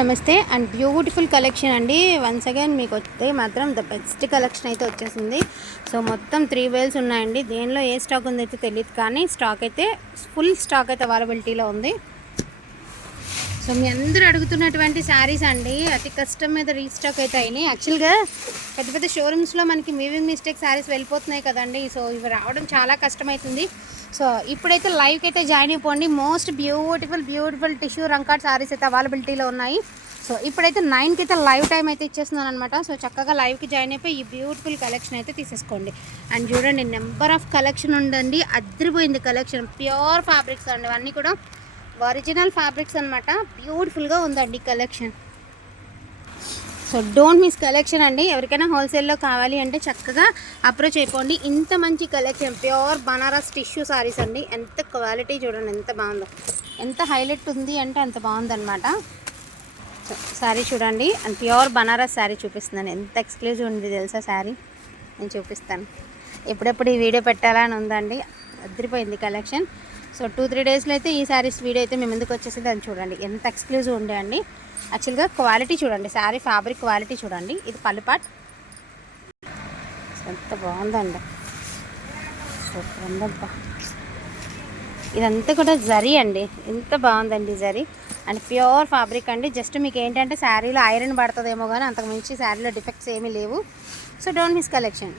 నమస్తే and beautiful collection అండి. Once again మీకు వస్తే మాత్రం ద బెస్ట్ కలెక్షన్ అయితే వచ్చేసింది. సో మొత్తం 3 వేల్స్ ఉన్నాయండి. దేనిలో ఏ స్టాక్ ఉందైతే తెలియదు, కానీ స్టాక్ అయితే ఫుల్ స్టాక్ అయితే అవైలబిలిటీలో ఉంది. సో మీ అందరూ అడుగుతున్నటువంటి శారీస్ అండి, అతి కష్టం మీద రీస్టాక్ అయితే అయినాయి. యాక్చువల్గా పెద్ద పెద్ద షోరూమ్స్లో మనకి వీవింగ్ మిస్టేక్ శారీస్ వెళ్ళిపోతున్నాయి కదండి. సో ఇవి రావడం చాలా కష్టమవుతుంది. సో ఇప్పుడైతే లైవ్కి అయితే జాయిన్ అయిపోండి. మోస్ట్ బ్యూటిఫుల్ టిష్యూ రంకాట్ శారీస్ అయితే అవైలబిలిటీలో ఉన్నాయి. సో ఇప్పుడైతే 9కి అయితే లైవ్ టైం అయితే ఇచ్చేస్తున్నాను అనమాట. సో చక్కగా లైవ్కి జాయిన్ అయిపోయి ఈ బ్యూటిఫుల్ కలెక్షన్ అయితే తీసేసుకోండి. అండ్ చూడండి, నెంబర్ ఆఫ్ కలెక్షన్ ఉండండి, అదిరిపోయింది కలెక్షన్. ప్యూర్ ఫ్యాబ్రిక్స్ అండి, అన్నీ కూడా ఒరిజినల్ ఫ్యాబ్రిక్స్ అనమాట. బ్యూటిఫుల్గా ఉందండి collection. So don't miss collection అండి. ఎవరికైనా హోల్సేల్లో కావాలి అంటే చక్కగా అప్రోచ్ అయిపోండి. ఇంత మంచి collection, pure Banaras tissue saris అండి. ఎంత క్వాలిటీ చూడండి, ఎంత బాగుందో, ఎంత హైలైట్ ఉంది అంటే అంత బాగుందన్నమాట. సో శారీ చూడండి, అండ్ ప్యూర్ బనారస్ శారీ చూపిస్తున్నాను. ఎంత ఎక్స్క్లూజివ్ ఉంది తెలుసా శారీ, నేను చూపిస్తాను. ఎప్పుడెప్పుడు ఈ వీడియో పెట్టాలని ఉందండి, అదిరిపోయింది కలెక్షన్. సో 2-3 డేస్లో అయితే ఈ శారీస్ వీడియో అయితే మేము ముందుకు వచ్చేసింది. అని చూడండి ఎంత ఎక్స్క్లూజివ్ ఉండే అండి. యాక్చువల్గా క్వాలిటీ చూడండి, శారీ ఫ్యాబ్రిక్ క్వాలిటీ చూడండి. ఇది పల్లుపాట్, ఎంత బాగుందండి. సూపర్ ఉందబ్బా. ఇదంతా కూడా జరీ అండి, ఎంత బాగుందండి జరీ. అండ్ ప్యూర్ ఫ్యాబ్రిక్ అండి. జస్ట్ మీకు ఏంటంటే శారీలో ఐరన్ పడుతుందేమో, కానీ అంతకు మించి శారీలో డిఫెక్ట్స్ ఏమీ లేవు. So don't miss collection.